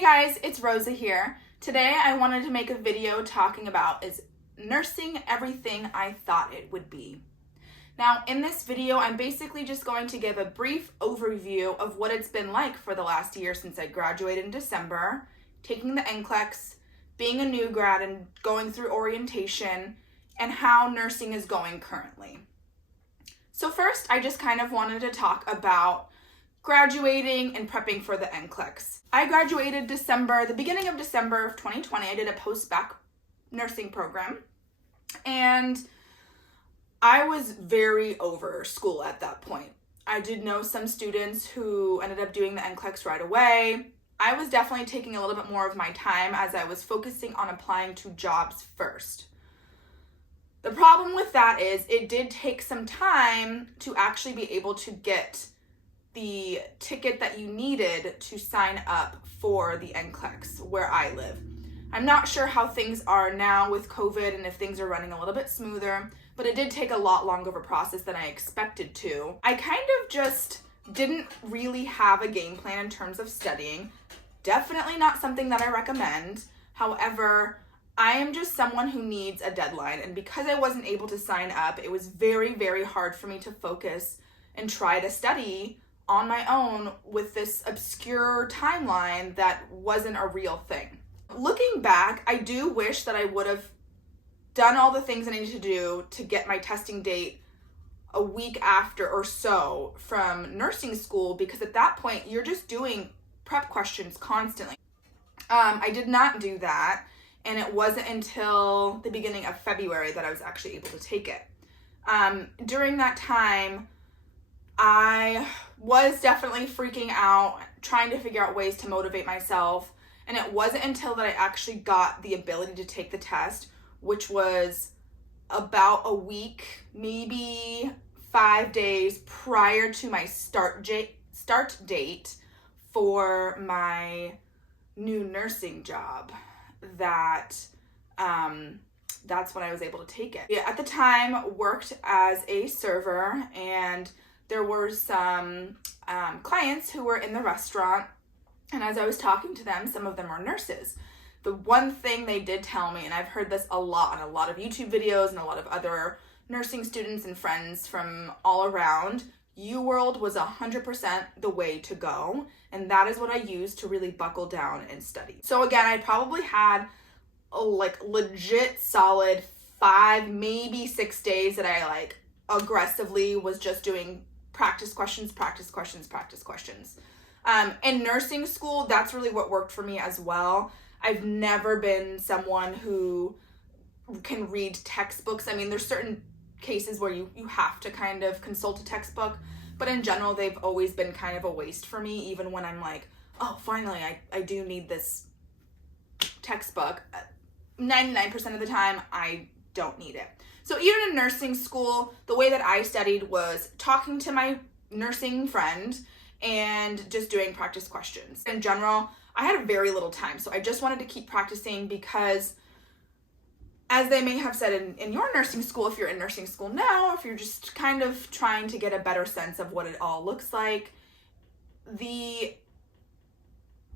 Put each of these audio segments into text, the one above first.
Hey guys, it's Rosa here. Today I wanted to make a video talking about is nursing everything I thought it would be. Now in this video, I'm basically just going to give a brief overview of what it's been like for the last year since I graduated in December, taking the NCLEX, being a new grad and going through orientation, and how nursing is going currently. So first, I just kind of wanted to talk about graduating and prepping for the NCLEX. I graduated the beginning of December of 2020. I did a post-bac nursing program, and I was very over school at that point. I did know some students who ended up doing the NCLEX right away. I was definitely taking a little bit more of my time as I was focusing on applying to jobs first. The problem with that is it did take some time to actually be able to get the ticket that you needed to sign up for the NCLEX where I live. I'm not sure how things are now with COVID and if things are running a little bit smoother, but it did take a lot longer of a process than I expected to. I kind of just didn't really have a game plan in terms of studying. Definitely not something that I recommend. However, I am just someone who needs a deadline, and because I wasn't able to sign up, it was very, very hard for me to focus and try to study on my own with this obscure timeline that wasn't a real thing. Looking back, I do wish that I would have done all the things I needed to do to get my testing date a week after or so from nursing school, because at that point you're just doing prep questions constantly. I did not do that, and it wasn't until the beginning of February that I was actually able to take it. During that time, I was definitely freaking out, trying to figure out ways to motivate myself. And it wasn't until that I actually got the ability to take the test, which was about a week, maybe 5 days prior to my start date for my new nursing job, that's when I was able to take it. Yeah, at the time, worked as a server, and there were some clients who were in the restaurant, and as I was talking to them, some of them were nurses. The one thing they did tell me, and I've heard this a lot on a lot of YouTube videos and a lot of other nursing students and friends from all around, UWorld was 100% the way to go, and that is what I used to really buckle down and study. So again, I probably had a legit solid 5, maybe 6 days that I aggressively was just doing practice questions. In nursing school, that's really what worked for me as well. I've never been someone who can read textbooks. I mean, there's certain cases where you have to kind of consult a textbook, but in general, they've always been kind of a waste for me, even when I'm like, oh, finally, I do need this textbook. 99% of the time, I don't need it. So even in nursing school, the way that I studied was talking to my nursing friend and just doing practice questions. In general, I had very little time, so I just wanted to keep practicing because, as they may have said in your nursing school, if you're in nursing school now, if you're just kind of trying to get a better sense of what it all looks like,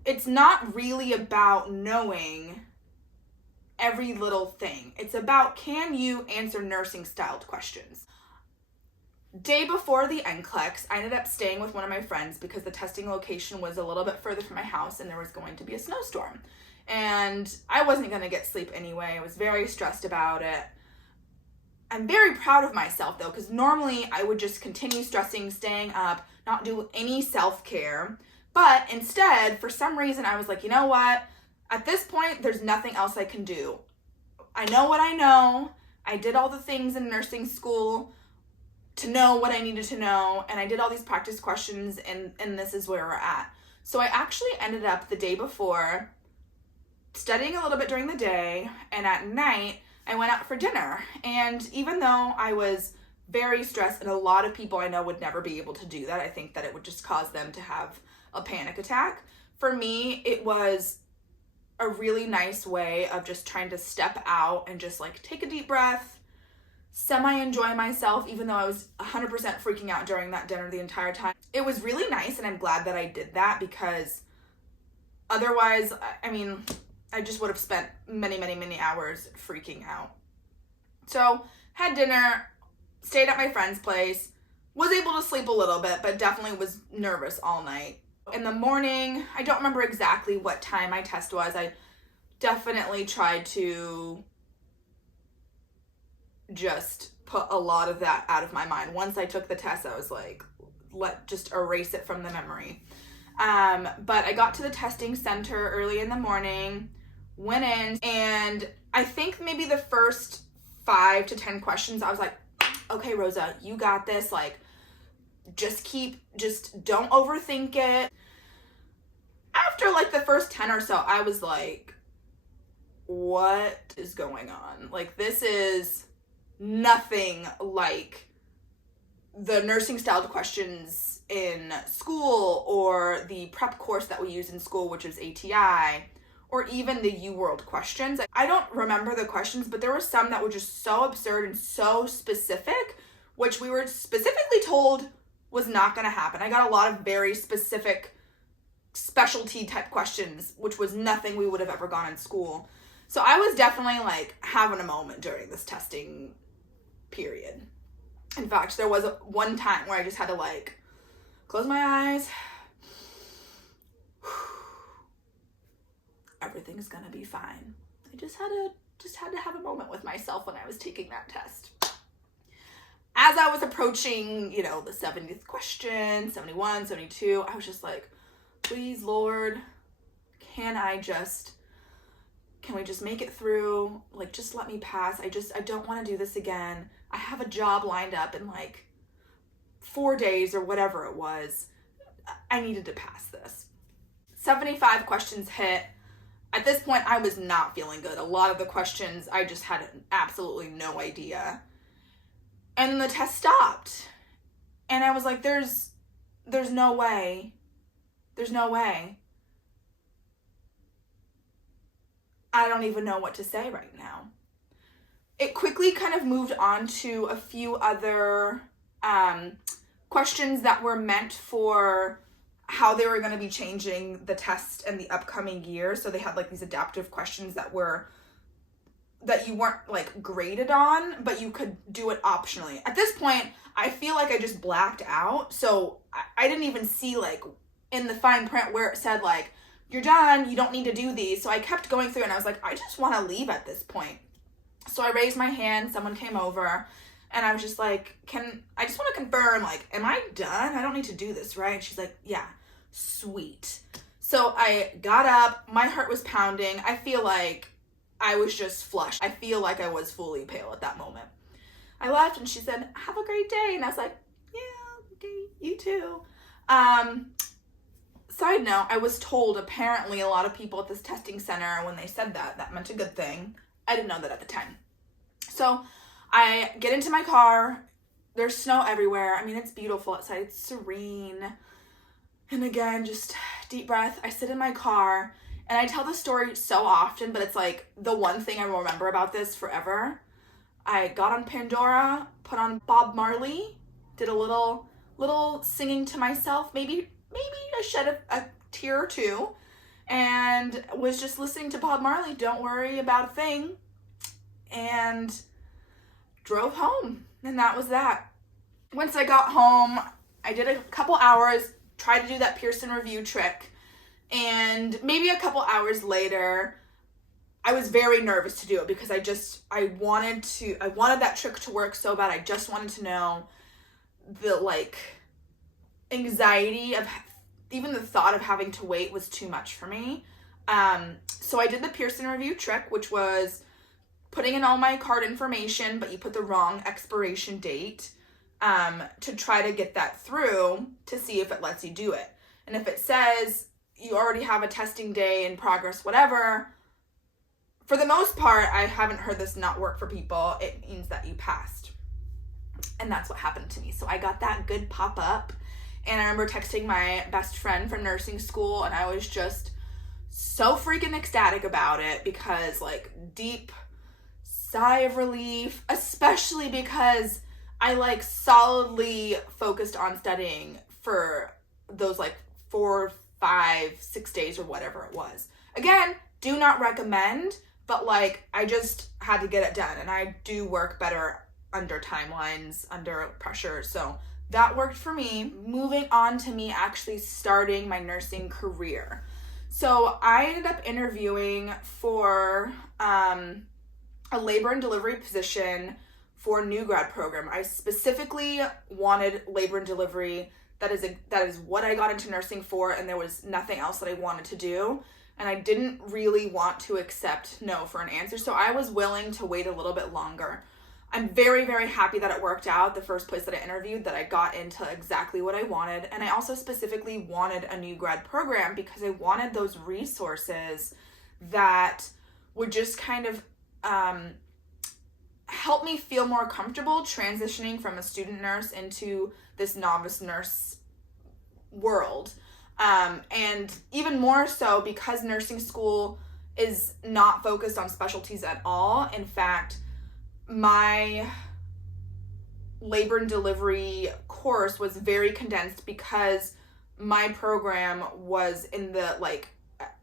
it's not really about knowing every little thing. It's about, can you answer nursing styled questions? Day before the NCLEX, I ended up staying with one of my friends because the testing location was a little bit further from my house and there was going to be a snowstorm. And I wasn't going to get sleep anyway. I was very stressed about it. I'm very proud of myself though, because normally I would just continue stressing, staying up, not do any self-care. But instead, for some reason, I was like, you know what? At this point, there's nothing else I can do. I know what I know. I did all the things in nursing school to know what I needed to know, and I did all these practice questions, and this is where we're at. So I actually ended up the day before studying a little bit during the day, and at night, I went out for dinner. And even though I was very stressed, and a lot of people I know would never be able to do that, I think that it would just cause them to have a panic attack. For me, it was a really nice way of just trying to step out and just take a deep breath, semi-enjoy myself, even though I was 100% freaking out during that dinner the entire time. It was really nice, and I'm glad that I did that because Otherwise, I mean, I just would have spent many, many, many hours freaking out. So, had dinner, stayed at my friend's place, was able to sleep a little bit, but definitely was nervous all night. In the morning, I don't remember exactly what time my test was. I definitely tried to just put a lot of that out of my mind. Once I took the test, I was like, just erase it from the memory. But I got to the testing center early in the morning, went in, and I think maybe the first 5 to 10 questions, I was like, okay, Rosa, you got this. Like, just don't overthink it. After like the first 10 or so, I was like, what is going on? Like, this is nothing like the nursing style questions in school or the prep course that we use in school, which is ATI, or even the UWorld questions. I don't remember the questions, but there were some that were just so absurd and so specific, which we were specifically told was not going to happen. I got a lot of very specific specialty type questions, which was nothing we would have ever gone in school. So I was definitely like having a moment during this testing period. In fact, there was one time where I just had to like close my eyes. Everything's gonna be fine. I just had to have a moment with myself when I was taking that test. As I was approaching, the 70th question, 71, 72, I was just like, please, Lord, can we just make it through? Like, just let me pass. I don't want to do this again. I have a job lined up in like 4 days or whatever it was. I needed to pass this. 75 questions hit. At this point, I was not feeling good. A lot of the questions, I just had absolutely no idea. And then the test stopped. And I was like, there's no way. There's no way. I don't even know what to say right now. It quickly kind of moved on to a few other questions that were meant for how they were going to be changing the test in the upcoming year. So they had like these adaptive questions that you weren't like graded on, but you could do it optionally. At this point, I feel like I just blacked out. So I didn't even see like in the fine print where it said like, you're done, you don't need to do these. So I kept going through and I was like, I just want to leave at this point. So I raised my hand, someone came over, and I was just like, I just want to confirm, like, am I done? I don't need to do this, right? And she's like, yeah, sweet. So I got up, my heart was pounding. I feel like I was just flushed. I feel like I was fully pale at that moment. I left and she said, have a great day. And I was like, yeah, okay, you too. Side note, I was told apparently a lot of people at this testing center, when they said that meant a good thing. I didn't know that at the time. So I get into my car. There's snow everywhere. I mean, it's beautiful outside. It's serene. And again, just deep breath. I sit in my car and I tell this story so often, but it's like the one thing I will remember about this forever. I got on Pandora, put on Bob Marley, did a little singing to myself. Maybe I shed a tear or two, and was just listening to Bob Marley, Don't Worry About a Thing, and drove home. And that was that. Once I got home, I did a couple hours, tried to do that Pearson review trick, and maybe a couple hours later, I was very nervous to do it because I wanted that trick to work so bad. I just wanted to know the like anxiety of even the thought of having to wait was too much for me. So I did the Pearson review trick, which was putting in all my card information, but you put the wrong expiration date, to try to get that through to see if it lets you do it. And if it says you already have a testing day in progress, whatever, for the most part, I haven't heard this not work for people. It means that you passed. And that's what happened to me. So I got that good pop up. And I remember texting my best friend from nursing school, and I was just so freaking ecstatic about it because, like, deep sigh of relief, especially because I, like, solidly focused on studying for those, like, 4-5 5-6 days or whatever it was. Again, do not recommend, but like I just had to get it done, and I do work better under timelines, under pressure, so that worked for me. Moving on to me actually starting my nursing career. So I ended up interviewing for a labor and delivery position for a new grad program. I specifically wanted labor and delivery. That is what I got into nursing for, and there was nothing else that I wanted to do. And I didn't really want to accept no for an answer, so I was willing to wait a little bit longer. I'm very, very happy that it worked out, the first place that I interviewed, that I got into exactly what I wanted. And I also specifically wanted a new grad program because I wanted those resources that would just kind of help me feel more comfortable transitioning from a student nurse into this novice nurse world. And even more so because nursing school is not focused on specialties at all. In fact, my labor and delivery course was very condensed because my program was in the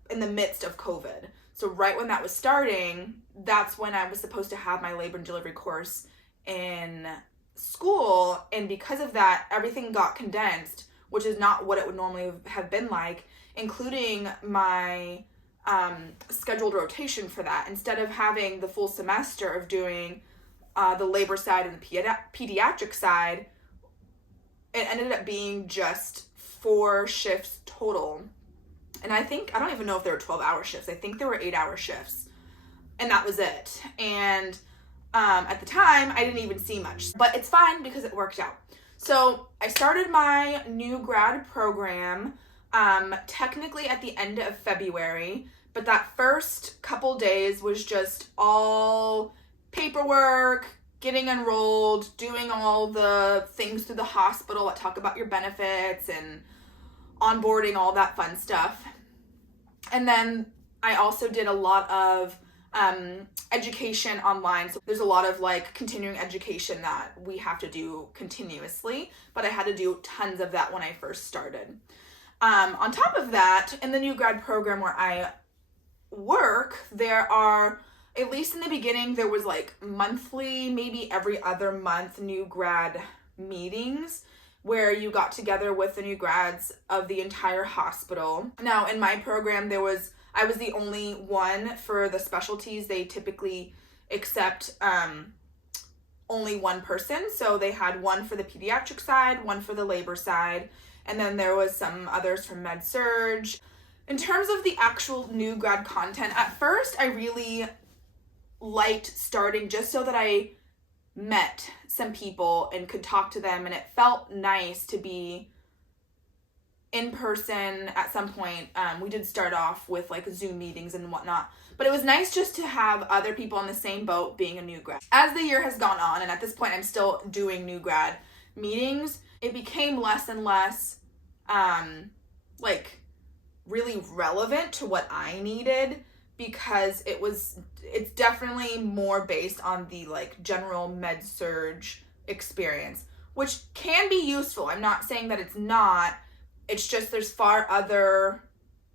midst of COVID. So right when that was starting, that's when I was supposed to have my labor and delivery course in school. And because of that, everything got condensed, which is not what it would normally have been like, including my scheduled rotation for that. Instead of having the full semester of doing the labor side and the pediatric side, it ended up being just 4 shifts total. And I don't even know if there were 12-hour shifts. I think there were 8-hour shifts. And that was it. And at the time, I didn't even see much. But it's fine because it worked out. So I started my new grad program technically at the end of February. But that first couple days was just all paperwork, getting enrolled, doing all the things through the hospital that talk about your benefits and onboarding, all that fun stuff. And then I also did a lot of education online. So there's a lot of like continuing education that we have to do continuously, but I had to do tons of that when I first started. On top of that, in the new grad program where I work, there are, at least in the beginning, there was like monthly, maybe every other month, new grad meetings where you got together with the new grads of the entire hospital. Now, in my program, I was the only one for the specialties. They typically accept only one person. So they had one for the pediatric side, one for the labor side, and then there was some others from med surg. In terms of the actual new grad content, at first I really liked starting just so that I met some people and could talk to them, and it felt nice to be in person at some point. We did start off with like Zoom meetings and whatnot, but it was nice just to have other people in the same boat being a new grad. As the year has gone on, and at this point I'm still doing new grad meetings, it became less and less like really relevant to what I needed, because it's definitely more based on the like general med surg experience, which can be useful. I'm not saying that it's not. It's just there's far other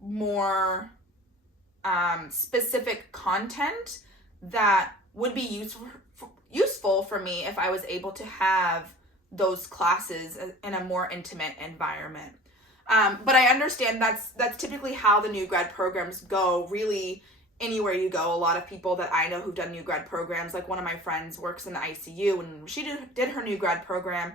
more specific content that would be useful for me if I was able to have those classes in a more intimate environment. But I understand that's typically how the new grad programs go, really anywhere you go. A lot of people that I know who've done new grad programs, like one of my friends works in the ICU, and she did her new grad program.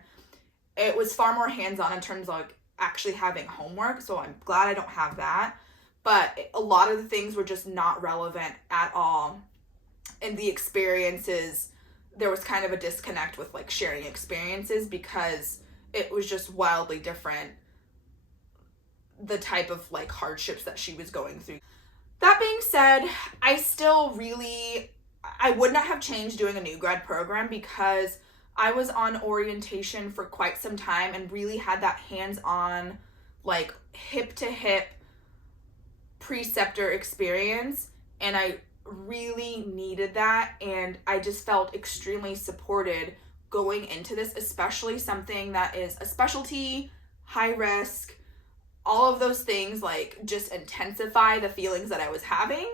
It was far more hands-on in terms of like actually having homework, so I'm glad I don't have that. But a lot of the things were just not relevant at all. And the experiences, there was kind of a disconnect with like sharing experiences because it was just wildly different, the type of like hardships that she was going through. That being said, I would not have changed doing a new grad program because I was on orientation for quite some time and really had that hands-on, like hip to hip preceptor experience, and I really needed that, and I just felt extremely supported going into this, especially something that is a specialty, high risk, all of those things like just intensify the feelings that I was having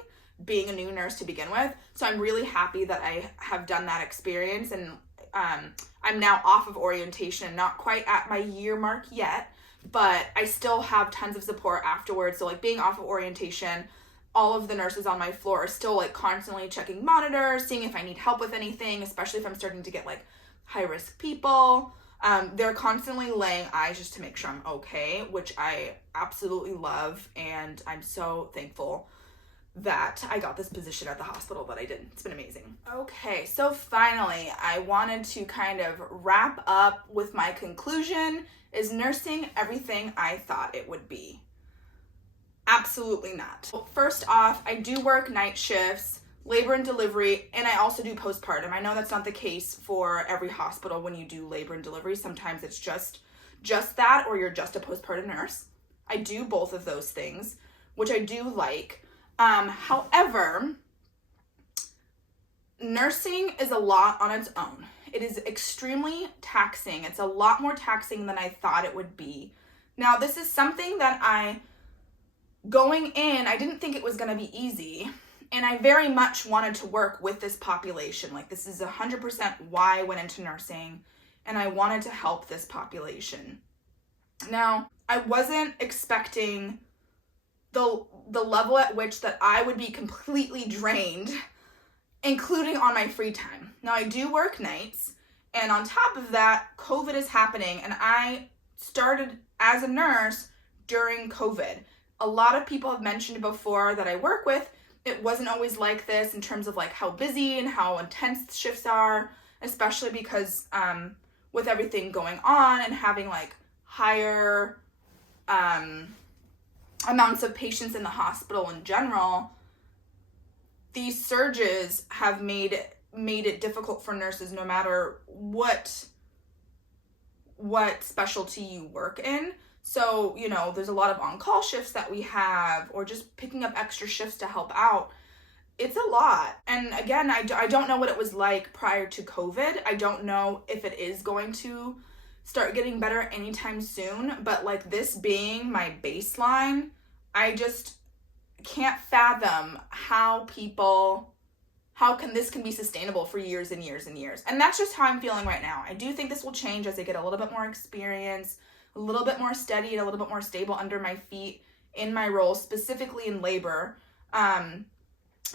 being a new nurse to begin with. So I'm really happy that I have done that experience, and I'm now off of orientation, not quite at my year mark yet, but I still have tons of support afterwards. So like being off of orientation, all of the nurses on my floor are still like constantly checking monitors, seeing if I need help with anything, especially if I'm starting to get like high risk people. They're constantly laying eyes just to make sure I'm okay, which I absolutely love, and I'm so thankful that I got this position at the hospital that I did. It's been amazing. Okay, so finally, I wanted to kind of wrap up with my conclusion. Is nursing everything I thought it would be? Absolutely not. First off, I do work night shifts, labor and delivery, and I also do postpartum. I know that's not the case for every hospital when you do labor and delivery. Sometimes it's just that, or you're just a postpartum nurse. I do both of those things, which I do like. However, nursing is a lot on its own. It is extremely taxing. It's a lot more taxing than I thought it would be. Now, this is something that going in, I didn't think it was going to be easy. And I very much wanted to work with this population. Like, this is 100% why I went into nursing, and I wanted to help this population. Now, I wasn't expecting the level at which that I would be completely drained, including on my free time. Now, I do work nights, and on top of that, COVID is happening, and I started as a nurse during COVID. A lot of people have mentioned before that I work with, it wasn't always like this in terms of like how busy and how intense shifts are, especially because with everything going on and having like higher amounts of patients in the hospital in general, these surges have made it difficult for nurses no matter what specialty you work in. So, you know, there's a lot of on-call shifts that we have, or just picking up extra shifts to help out. It's a lot. And again, I don't know what it was like prior to COVID. I don't know if it is going to start getting better anytime soon, but like this being my baseline, I just can't fathom how this can be sustainable for years and years and years. And that's just how I'm feeling right now. I do think this will change as I get a little bit more experience, a little bit more steady, and a little bit more stable under my feet in my role, specifically in labor,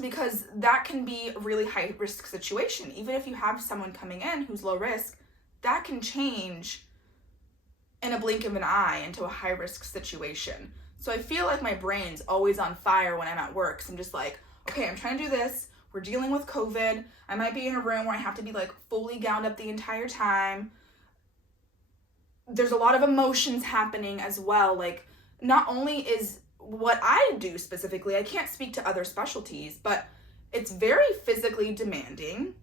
because that can be a really high risk situation. Even if you have someone coming in who's low risk, that can change in a blink of an eye into a high risk situation. So I feel like my brain's always on fire when I'm at work. So I'm just like, okay, I'm trying to do this. We're dealing with COVID. I might be in a room where I have to be like fully gowned up the entire time. There's a lot of emotions happening as well. Like, not only is what I do specifically, I can't speak to other specialties, but it's very physically demanding.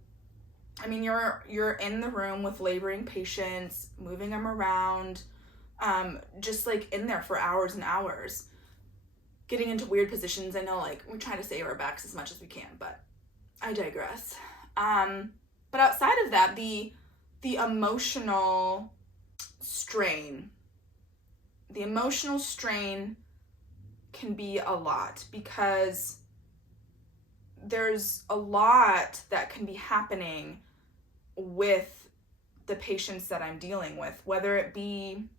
I mean, you're in the room with laboring patients, moving them around, just like in there for hours and hours, getting into weird positions. I know, like, we're trying to save our backs as much as we can, but I digress. But outside of that, the emotional strain can be a lot, because there's a lot that can be happening with the patients that I'm dealing with, whether it be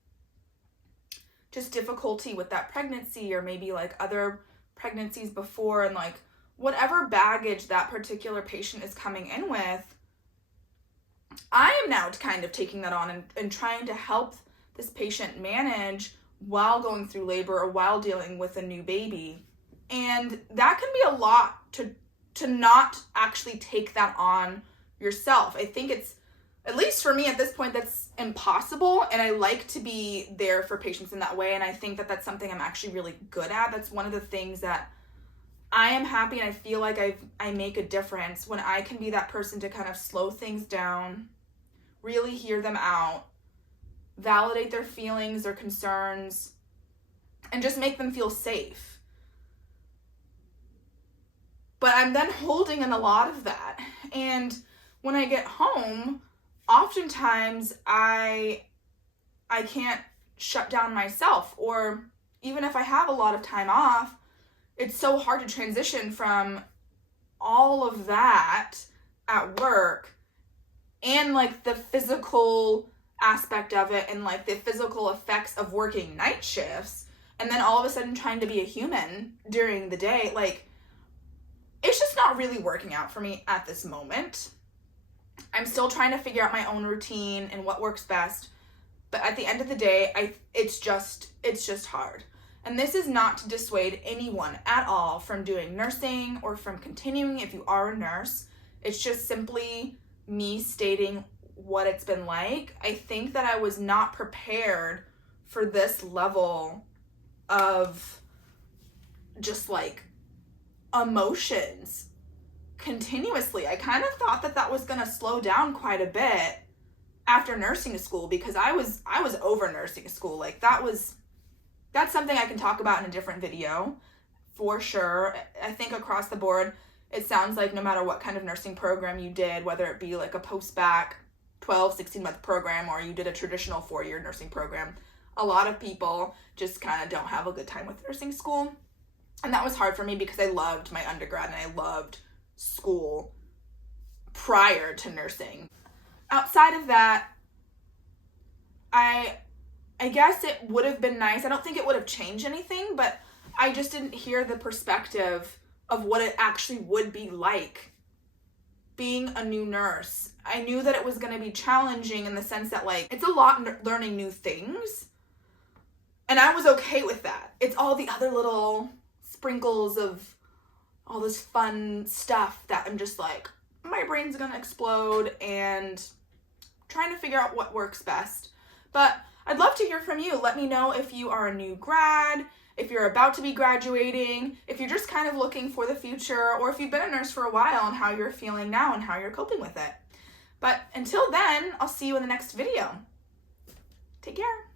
just difficulty with that pregnancy, or maybe like other pregnancies before, and like whatever baggage that particular patient is coming in with. I am now kind of taking that on and trying to help this patient manage while going through labor or while dealing with a new baby. And that can be a lot to not actually take that on yourself. I think it's, at least for me at this point, that's impossible. And I like to be there for patients in that way. And I think that that's something I'm actually really good at. That's one of the things that I am happy, and I feel like I make a difference when I can be that person to kind of slow things down, really hear them out, validate their feelings, their concerns, and just make them feel safe. But I'm then holding in a lot of that. And when I get home, oftentimes I can't shut down myself, or even if I have a lot of time off, it's so hard to transition from all of that at work and like the physical aspect of it and like the physical effects of working night shifts, and then all of a sudden trying to be a human during the day. Like, it's just not really working out for me at this moment. I'm still trying to figure out my own routine and what works best, but at the end of the day, it's just hard. And this is not to dissuade anyone at all from doing nursing or from continuing if you are a nurse. It's just simply me stating what it's been like. I think that I was not prepared for this level of just like emotions continuously. I kind of thought that was going to slow down quite a bit after nursing school, because I was over nursing school. Like, that's something I can talk about in a different video for sure. I think across the board, it sounds like no matter what kind of nursing program you did, whether it be like a post-bac 12, 16-month program, or you did a traditional 4-year nursing program, a lot of people just kind of don't have a good time with nursing school. And that was hard for me because I loved my undergrad and I loved school prior to nursing. Outside of that, I guess it would have been nice. I don't think it would have changed anything, but I just didn't hear the perspective of what it actually would be like being a new nurse. I knew that it was going to be challenging in the sense that, like, it's a lot learning new things, and I was okay with that. It's all the other little sprinkles of all this fun stuff that I'm just like, my brain's going to explode and trying to figure out what works best. But I'd love to hear from you. Let me know if you are a new grad, if you're about to be graduating, if you're just kind of looking for the future, or if you've been a nurse for a while and how you're feeling now and how you're coping with it. But until then, I'll see you in the next video. Take care.